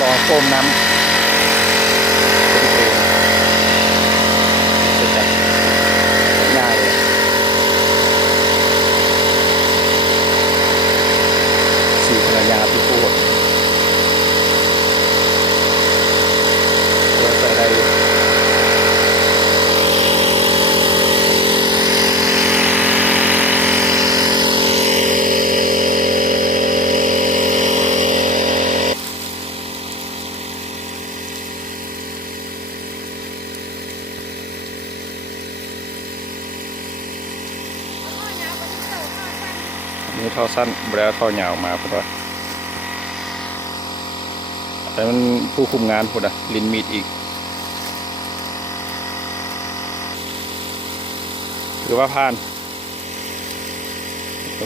ลองโฟมน้ำเสร็จจากง่ายเลยสีภรรยาพี่พูดก็ใส่ได้นี่ท่อสั้นบริเวณท่อยาวมาพูดว่าแต่มันผู้คุมงานพูดอะลินมีดอีกหรือว่าผ่าน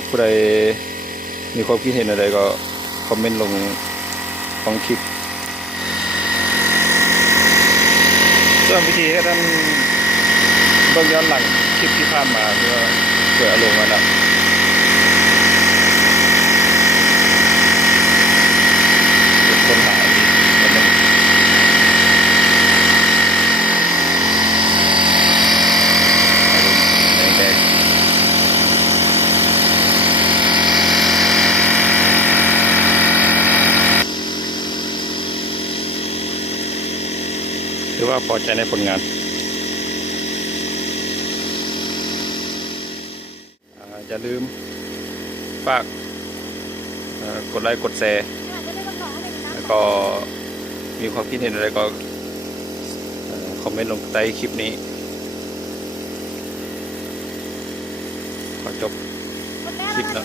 ผู้ใดมีความคิดเห็นอะไรก็คอมเมนต์ลงของคลิปส่วนวิธีให้ท่านเบิ่งย้อนหลังคลิปที่ผ่านมาเพื่อลงมาแล้วคนหายมันนึงแดงๆถือว่าพอใจในผลงานอย่าลืมฝากกดไลค์กดแชร์แล้วก็มีความคิดเห็นอะไรก็คอมเมนต์ลงใต้คลิปนี้ขอจบคลิปแล้ว